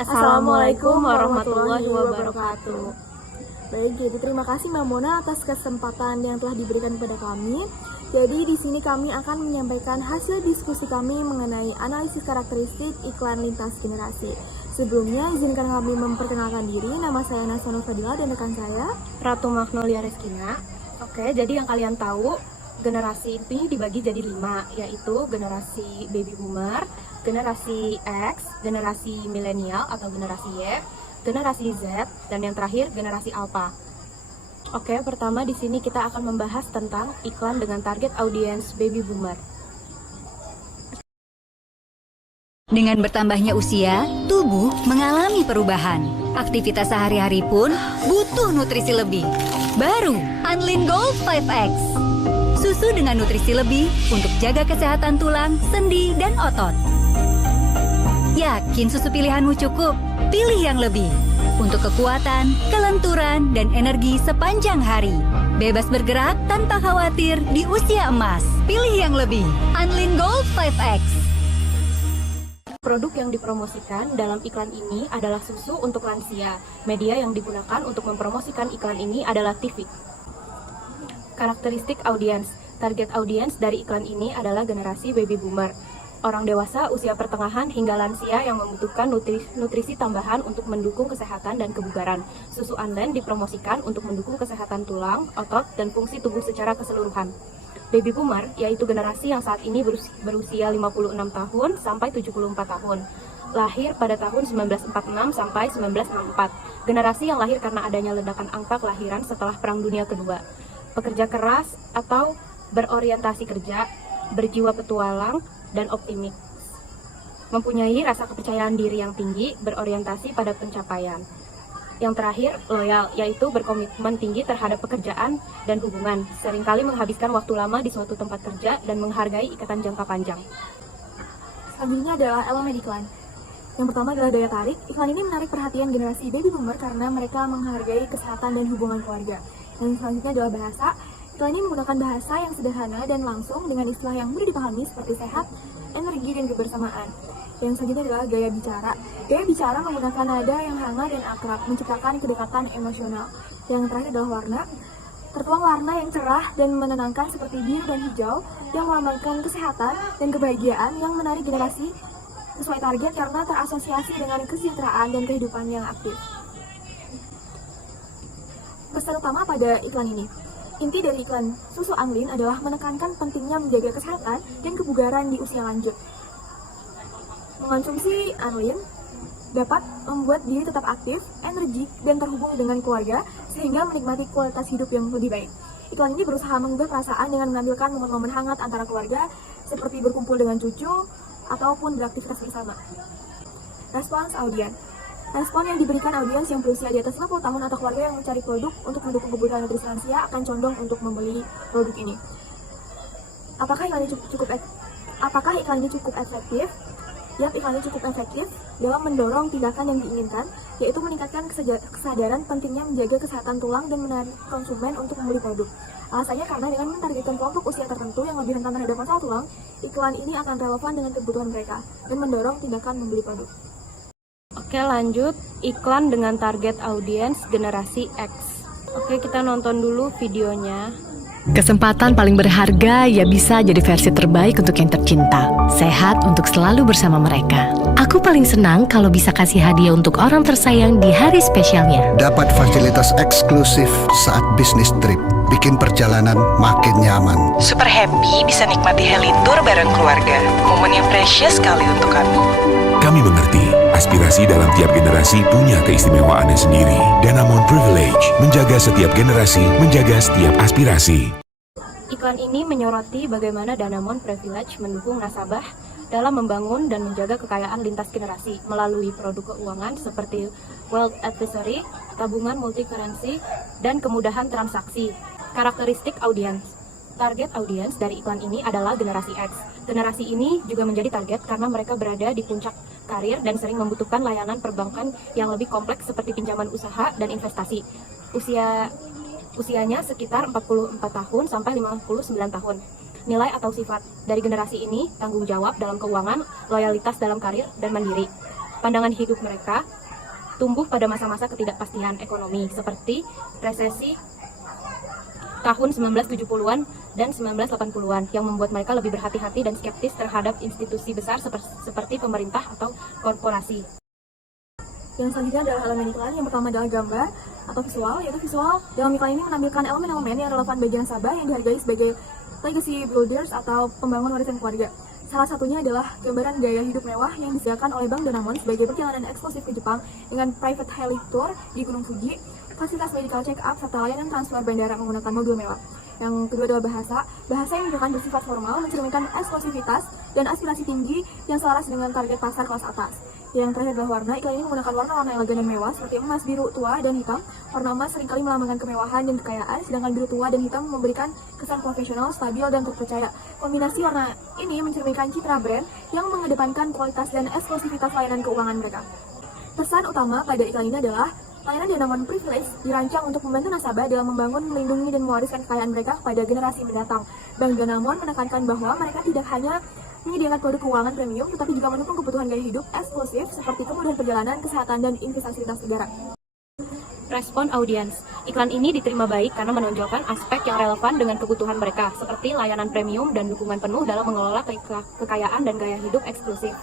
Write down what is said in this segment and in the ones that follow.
Assalamualaikum warahmatullahi wabarakatuh. Baik, jadi terima kasih Mbak Mona atas kesempatan yang telah diberikan kepada kami. Jadi di sini kami akan menyampaikan hasil diskusi kami mengenai analisis karakteristik iklan lintas generasi. Sebelumnya, izinkan kami memperkenalkan diri. Nama saya Nasional Fadila dan rekan saya Ratu Magnolia Reskina. Oke, jadi yang kalian tahu, generasi ini dibagi jadi 5, yaitu generasi baby boomer, generasi X, generasi milenial atau generasi Y, generasi Z, dan yang terakhir generasi Alpha. Oke, pertama di sini kita akan membahas tentang iklan dengan target audiens baby boomer. Dengan bertambahnya usia, tubuh mengalami perubahan. Aktivitas sehari-hari pun butuh nutrisi lebih. Baru, Anlin Gold 5X. Susu dengan nutrisi lebih untuk jaga kesehatan tulang, sendi, dan otot. Yakin susu pilihanmu cukup? Pilih yang lebih. Untuk kekuatan, kelenturan, dan energi sepanjang hari. Bebas bergerak tanpa khawatir di usia emas. Pilih yang lebih. Anlin Gold 5X. Produk yang dipromosikan dalam iklan ini adalah susu untuk lansia. Media yang digunakan untuk mempromosikan iklan ini adalah TV. Karakteristik audiens. Target audiens dari iklan ini adalah generasi baby boomer. Orang dewasa usia pertengahan hingga lansia yang membutuhkan nutrisi tambahan untuk mendukung kesehatan dan kebugaran. Susu Anlin dipromosikan untuk mendukung kesehatan tulang, otot, dan fungsi tubuh secara keseluruhan. Baby boomer yaitu generasi yang saat ini berusia 56 tahun sampai 74 tahun. Lahir pada tahun 1946 sampai 1964. Generasi yang lahir karena adanya ledakan angka kelahiran setelah Perang Dunia Kedua. Pekerja keras atau berorientasi kerja, berjiwa petualang, dan optimis. Mempunyai rasa kepercayaan diri yang tinggi, berorientasi pada pencapaian. Yang terakhir, loyal, yaitu berkomitmen tinggi terhadap pekerjaan dan hubungan, seringkali menghabiskan waktu lama di suatu tempat kerja dan menghargai ikatan jangka panjang. Selanjutnya adalah elemen iklan. Yang pertama adalah daya tarik. Iklan ini menarik perhatian generasi baby boomer karena mereka menghargai kesehatan dan hubungan keluarga. Dan selanjutnya adalah bahasa. Iklan ini menggunakan bahasa yang sederhana dan langsung dengan istilah yang mudah dipahami seperti sehat, energi, dan kebersamaan. Yang selanjutnya adalah gaya bicara. Gaya bicara menggunakan nada yang hangat dan akrab, menciptakan kedekatan emosional. Yang terakhir adalah warna. Tertuang warna yang cerah dan menenangkan seperti biru dan hijau yang melambangkan kesehatan dan kebahagiaan yang menarik generasi sesuai target karena terasosiasi dengan kesejahteraan dan kehidupan yang aktif. Pesan utama pada iklan ini. Inti dari iklan susu Anlin adalah menekankan pentingnya menjaga kesehatan dan kebugaran di usia lanjut. Mengonsumsi Anlin dapat membuat diri tetap aktif, energik, dan terhubung dengan keluarga sehingga menikmati kualitas hidup yang lebih baik. Iklan ini berusaha mengubah perasaan dengan menampilkan momen-momen hangat antara keluarga seperti berkumpul dengan cucu ataupun beraktivitas bersama. Respons audiens. Respon yang diberikan audiens yang berusia di atas 50 tahun atau keluarga yang mencari produk untuk mendukung kebutuhan nutrisi lansia akan condong untuk membeli produk ini. Apakah iklan ini cukup efektif? Ya, iklan ini cukup efektif dalam mendorong tindakan yang diinginkan, yaitu meningkatkan kesadaran pentingnya menjaga kesehatan tulang dan menarik konsumen untuk membeli produk. Alasannya karena dengan mentargetkan kelompok usia tertentu yang lebih rentan terhadap masalah tulang, iklan ini akan relevan dengan kebutuhan mereka dan mendorong tindakan membeli produk. Oke, lanjut, iklan dengan target audiens generasi X. Oke, kita nonton dulu videonya. Kesempatan paling berharga ya bisa jadi versi terbaik untuk yang tercinta. Sehat untuk selalu bersama mereka. Aku paling senang kalau bisa kasih hadiah untuk orang tersayang di hari spesialnya. Dapat fasilitas eksklusif saat bisnis trip. Bikin perjalanan makin nyaman. Super happy bisa nikmati heli tour bareng keluarga. Momen yang precious sekali untuk kami. Kami mengerti, aspirasi dalam tiap generasi punya keistimewaannya sendiri. Danamon Privilege, menjaga setiap generasi, menjaga setiap aspirasi. Iklan ini menyoroti bagaimana Danamon Privilege mendukung nasabah dalam membangun dan menjaga kekayaan lintas generasi melalui produk keuangan seperti Wealth Advisory, tabungan multi-currency, dan kemudahan transaksi. Karakteristik audiens. Target audiens dari iklan ini adalah generasi X. Generasi ini juga menjadi target karena mereka berada di puncak karir dan sering membutuhkan layanan perbankan yang lebih kompleks seperti pinjaman usaha dan investasi. Usianya sekitar 44 tahun sampai 59 tahun. Nilai atau sifat dari generasi ini tanggung jawab dalam keuangan, loyalitas dalam karir, dan mandiri. Pandangan hidup mereka tumbuh pada masa-masa ketidakpastian ekonomi seperti resesi tahun 1970-an dan 1980-an yang membuat mereka lebih berhati-hati dan skeptis terhadap institusi besar seperti pemerintah atau korporasi. Yang selanjutnya adalah elemen iklan. Yang pertama adalah gambar atau visual, yaitu visual dalam iklan ini menampilkan elemen-elemen yang relevan bagi nasabah yang dihargai sebagai legacy builders atau pembangun warisan keluarga. Salah satunya adalah gambaran gaya hidup mewah yang disediakan oleh Bank Danamon sebagai perjalanan eksklusif ke Jepang dengan private heli tour di Gunung Fuji, fasilitas medical check-up, serta layanan transfer bandara menggunakan mobil mewah. Yang kedua adalah bahasa yang digunakan bersifat formal, mencerminkan eksklusivitas dan aspirasi tinggi yang selaras dengan target pasar kelas atas. Yang terakhir adalah warna. Iklan ini menggunakan warna-warna elegan dan mewah seperti emas, biru, tua, dan hitam. Warna emas seringkali melambangkan kemewahan dan kekayaan, sedangkan biru tua dan hitam memberikan kesan profesional, stabil, dan terpercaya. Kombinasi warna ini mencerminkan citra brand yang mengedepankan kualitas dan eksklusivitas layanan keuangan mereka. Pesan utama pada iklan ini adalah layanan Danamon Privilege dirancang untuk membantu nasabah dalam membangun, melindungi, dan mewariskan kekayaan mereka pada generasi mendatang. Bank Danamon menekankan bahwa mereka tidak hanya menyediakan produk keuangan premium, tetapi juga mendukung kebutuhan gaya hidup eksklusif seperti kemudahan perjalanan, kesehatan, dan investasi lintas negara. Respon audiens. Iklan ini diterima baik karena menonjolkan aspek yang relevan dengan kebutuhan mereka, seperti layanan premium dan dukungan penuh dalam mengelola kekayaan dan gaya hidup eksklusif.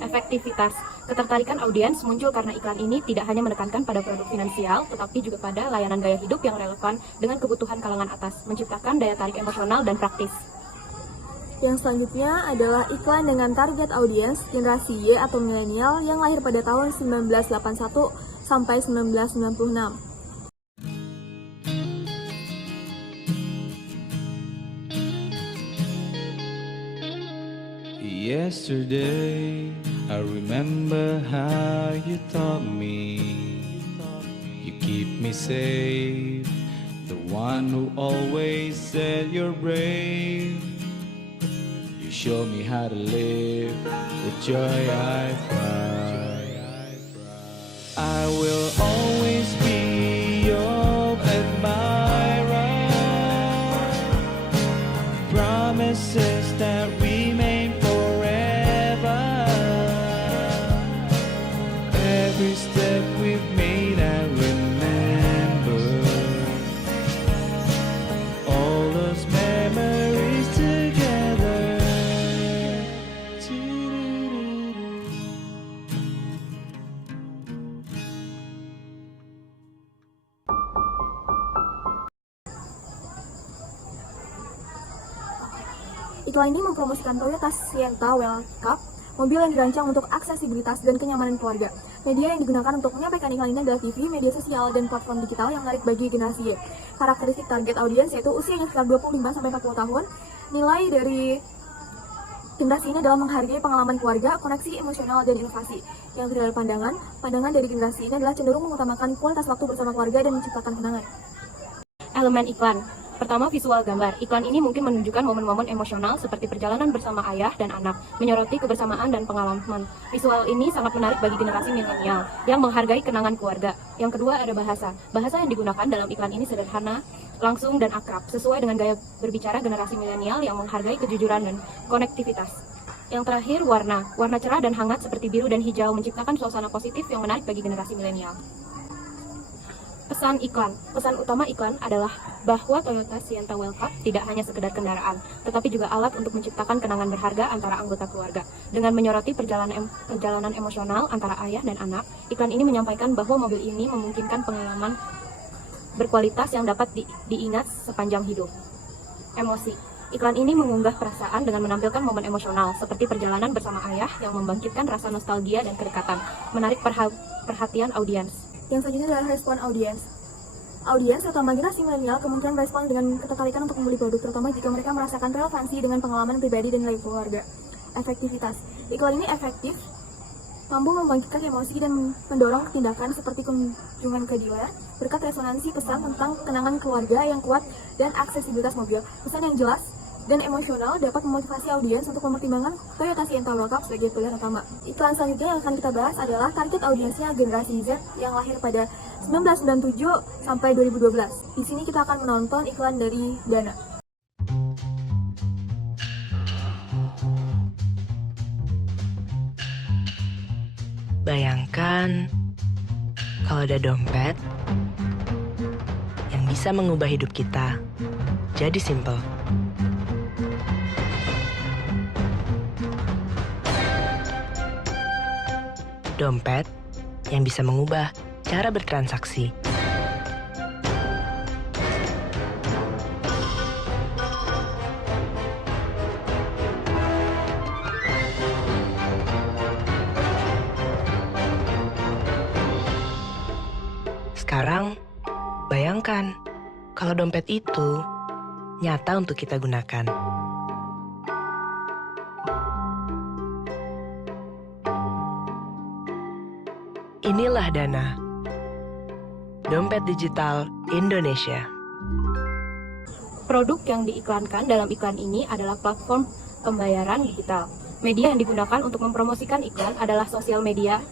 Efektivitas. Ketertarikan audiens muncul karena iklan ini tidak hanya menekankan pada produk finansial, tetapi juga pada layanan gaya hidup yang relevan dengan kebutuhan kalangan atas, menciptakan daya tarik emosional dan praktis. Yang selanjutnya adalah iklan dengan target audiens generasi Y atau milenial yang lahir pada tahun 1981 sampai 1996. Yesterday, I remember how you taught me. You keep me safe, the one who always said you're brave. You show me how to live with joy I find. I will always be your admirer. Promises that remain forever. Every step we've made I remember. All those memories together. Iklan ini mempromosikan Toyota Sienna Well Cup, mobil yang dirancang untuk aksesibilitas dan kenyamanan keluarga. Media yang digunakan untuk menyampaikan iklan ini adalah TV, media sosial, dan platform digital yang menarik bagi generasi Y. Karakteristik target audiens yaitu usianya sekitar 25-40 tahun. Nilai dari generasi ini adalah menghargai pengalaman keluarga, koneksi emosional, dan inovasi. Yang tidak ada pandangan dari generasi ini adalah cenderung mengutamakan kualitas waktu bersama keluarga dan menciptakan kenangan. Elemen iklan. Pertama, visual gambar. Iklan ini mungkin menunjukkan momen-momen emosional seperti perjalanan bersama ayah dan anak, menyoroti kebersamaan dan pengalaman. Visual ini sangat menarik bagi generasi milenial yang menghargai kenangan keluarga. Yang kedua, ada bahasa. Bahasa yang digunakan dalam iklan ini sederhana, langsung, dan akrab, sesuai dengan gaya berbicara generasi milenial yang menghargai kejujuran dan konektivitas. Yang terakhir, warna. Warna cerah dan hangat seperti biru dan hijau menciptakan suasana positif yang menarik bagi generasi milenial. Pesan iklan. Pesan utama iklan adalah bahwa Toyota Sienna Well Cup tidak hanya sekedar kendaraan, tetapi juga alat untuk menciptakan kenangan berharga antara anggota keluarga. Dengan menyoroti perjalanan emosional antara ayah dan anak, iklan ini menyampaikan bahwa mobil ini memungkinkan pengalaman berkualitas yang dapat diingat sepanjang hidup. Emosi. Iklan ini mengunggah perasaan dengan menampilkan momen emosional, seperti perjalanan bersama ayah yang membangkitkan rasa nostalgia dan kedekatan, menarik perhatian audiens. Yang selanjutnya adalah respon audiens. Audiens terutama generasi milenial kemungkinan merespon dengan ketertarikan untuk membeli produk, terutama jika mereka merasakan relevansi dengan pengalaman pribadi dan nilai keluarga. Efektivitas. Iklan ini efektif, mampu membangkitkan emosi dan mendorong tindakan seperti kunjungan ke dealer, berkat resonansi pesan tentang kenangan keluarga yang kuat dan aksesibilitas mobil. Pesan yang jelas dan emosional dapat memotivasi audiens untuk mempertimbangkan Toyota Sienna Well Cup sebagai pilihan utama. Iklan selanjutnya yang akan kita bahas adalah target audiensnya generasi Z yang lahir pada 1997 sampai 2012. Di sini kita akan menonton iklan dari Dana. Bayangkan kalau ada dompet yang bisa mengubah hidup kita jadi simple. Dompet yang bisa mengubah cara bertransaksi. Sekarang, bayangkan kalau dompet itu nyata untuk kita gunakan. Inilah Dana, dompet digital Indonesia. Produk yang diiklankan dalam iklan ini adalah platform pembayaran digital. Media yang digunakan untuk mempromosikan iklan adalah sosial media.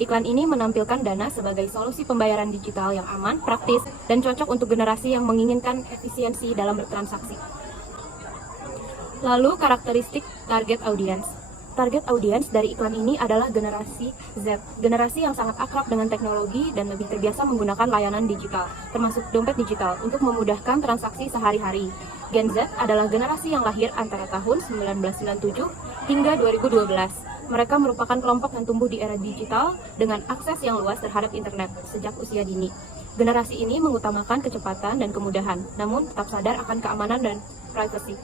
Iklan ini menampilkan Dana sebagai solusi pembayaran digital yang aman, praktis, dan cocok untuk generasi yang menginginkan efisiensi dalam bertransaksi. Lalu, karakteristik target audience. Target audience dari iklan ini adalah generasi Z, generasi yang sangat akrab dengan teknologi dan lebih terbiasa menggunakan layanan digital, termasuk dompet digital, untuk memudahkan transaksi sehari-hari. Gen Z adalah generasi yang lahir antara tahun 1997 hingga 2012. Mereka merupakan kelompok yang tumbuh di era digital dengan akses yang luas terhadap internet sejak usia dini. Generasi ini mengutamakan kecepatan dan kemudahan, namun tetap sadar akan keamanan dan privasi.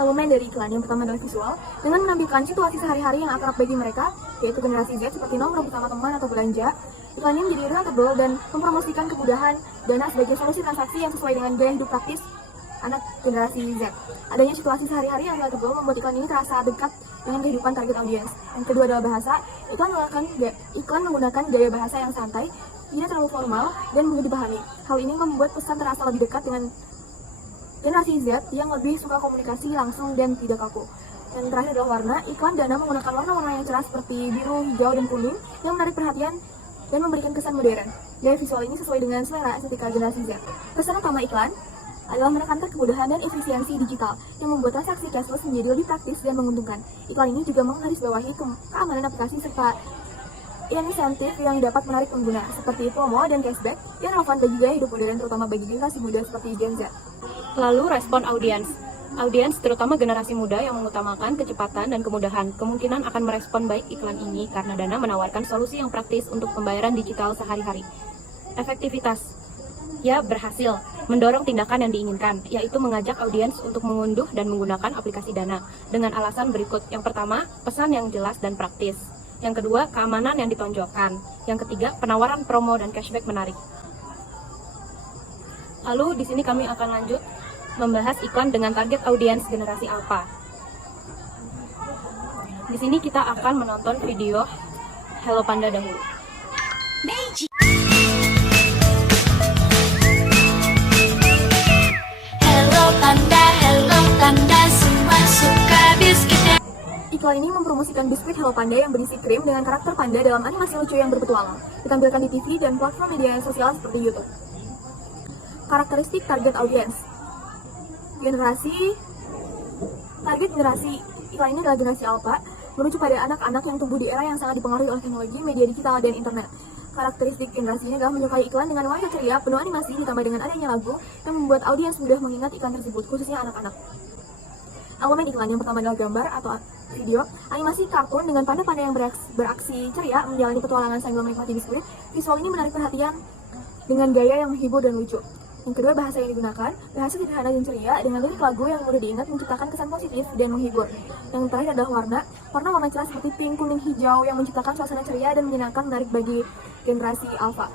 Elemen dari iklan yang pertama adalah visual, dengan menampilkan situasi sehari-hari yang akrab bagi mereka, yaitu generasi Z seperti nongkrong bersama teman atau belanja. Iklan ini menjadi relatable dan mempromosikan kemudahan Dana sebagai solusi transaksi yang sesuai dengan gaya hidup praktis anak generasi Z. Adanya situasi sehari-hari yang relatable membuat iklan ini terasa dekat dengan kehidupan target audience. Yang kedua adalah bahasa. Iklan menggunakan gaya bahasa yang santai, tidak terlalu formal, dan mudah dipahami. Hal ini membuat pesan terasa lebih dekat dengan generasi Z yang lebih suka komunikasi langsung dan tidak kaku. Yang terakhir adalah warna. Iklan Dana menggunakan warna-warna yang cerah seperti biru, hijau, dan kuning yang menarik perhatian dan memberikan kesan modern. Gaya visual ini sesuai dengan selera estetika generasi Z. Pesan utama iklan adalah menekankan kemudahan dan efisiensi digital yang membuat transaksi cashless menjadi lebih praktis dan menguntungkan. Iklan ini juga menggarisbawahi keamanan aplikasi serta insentif yang dapat menarik pengguna, seperti promo dan cashback yang relevan bagi gaya hidup modern terutama bagi generasi muda seperti Gen Z. Lalu, respon audiens. Audiens, terutama generasi muda yang mengutamakan kecepatan dan kemudahan, kemungkinan akan merespon baik iklan ini karena Dana menawarkan solusi yang praktis untuk pembayaran digital sehari-hari. Efektivitas. Ya, berhasil mendorong tindakan yang diinginkan, yaitu mengajak audiens untuk mengunduh dan menggunakan aplikasi Dana dengan alasan berikut. Yang pertama, pesan yang jelas dan praktis. Yang kedua, keamanan yang ditonjolkan. Yang ketiga, penawaran promo dan cashback menarik. Lalu di sini kami akan lanjut membahas iklan dengan target audiens generasi Alpha. Di sini kita akan menonton video Hello Panda dahulu. Hello Panda, semua suka biskuit. Iklan ini mempromosikan biskuit Hello Panda yang berisi krim dengan karakter panda dalam animasi lucu yang berpetualang, ditampilkan di TV dan platform media sosial seperti YouTube. Karakteristik target audience. Target generasi iklan ini adalah generasi Alpha, merujuk pada anak-anak yang tumbuh di era yang sangat dipengaruhi oleh teknologi, media digital, dan internet. Karakteristik generasi ini adalah menyukai iklan dengan wajah ceria, penuh animasi, ditambah dengan adanya lagu yang membuat audiens mudah mengingat iklan tersebut, khususnya anak-anak. Elemen iklan yang pertama adalah gambar atau video, animasi kartun dengan panda-panda yang beraksi ceria menjalani petualangan sambil menikmati biskuit. Visual ini menarik perhatian dengan gaya yang menghibur dan lucu. Yang kedua, bahasa yang digunakan, bahasa sederhana dan ceria dengan lirik lagu yang mudah diingat menciptakan kesan positif dan menghibur. Yang terakhir adalah warna. Warna cerah seperti pink, kuning, hijau yang menciptakan suasana ceria dan menyenangkan menarik bagi generasi Alpha.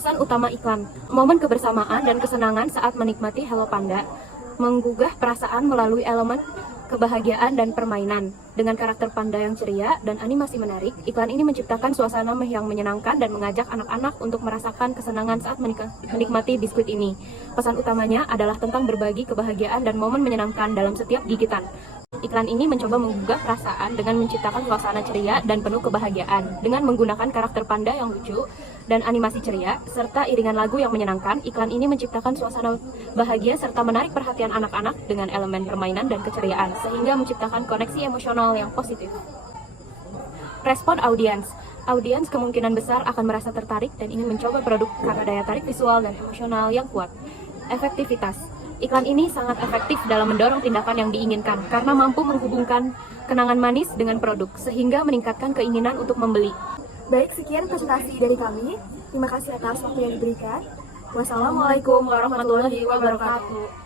Pesan utama iklan, momen kebersamaan dan kesenangan saat menikmati Hello Panda, menggugah perasaan melalui elemen kebahagiaan dan permainan. Dengan karakter panda yang ceria dan animasi menarik, iklan ini menciptakan suasana yang menyenangkan dan mengajak anak-anak untuk merasakan kesenangan saat menikmati biskuit ini. Pesan utamanya adalah tentang berbagi kebahagiaan dan momen menyenangkan dalam setiap gigitan. Iklan ini mencoba menggugah perasaan dengan menciptakan suasana ceria dan penuh kebahagiaan. Dengan menggunakan karakter panda yang lucu dan animasi ceria, serta iringan lagu yang menyenangkan, iklan ini menciptakan suasana bahagia serta menarik perhatian anak-anak dengan elemen permainan dan keceriaan, sehingga menciptakan koneksi emosional yang positif. Respon audiens. Audiens kemungkinan besar akan merasa tertarik dan ingin mencoba produk karena daya tarik visual dan emosional yang kuat. Efektivitas. Iklan ini sangat efektif dalam mendorong tindakan yang diinginkan karena mampu menghubungkan kenangan manis dengan produk sehingga meningkatkan keinginan untuk membeli. Baik, sekian presentasi dari kami. Terima kasih atas waktu yang diberikan. Wassalamualaikum warahmatullahi wabarakatuh.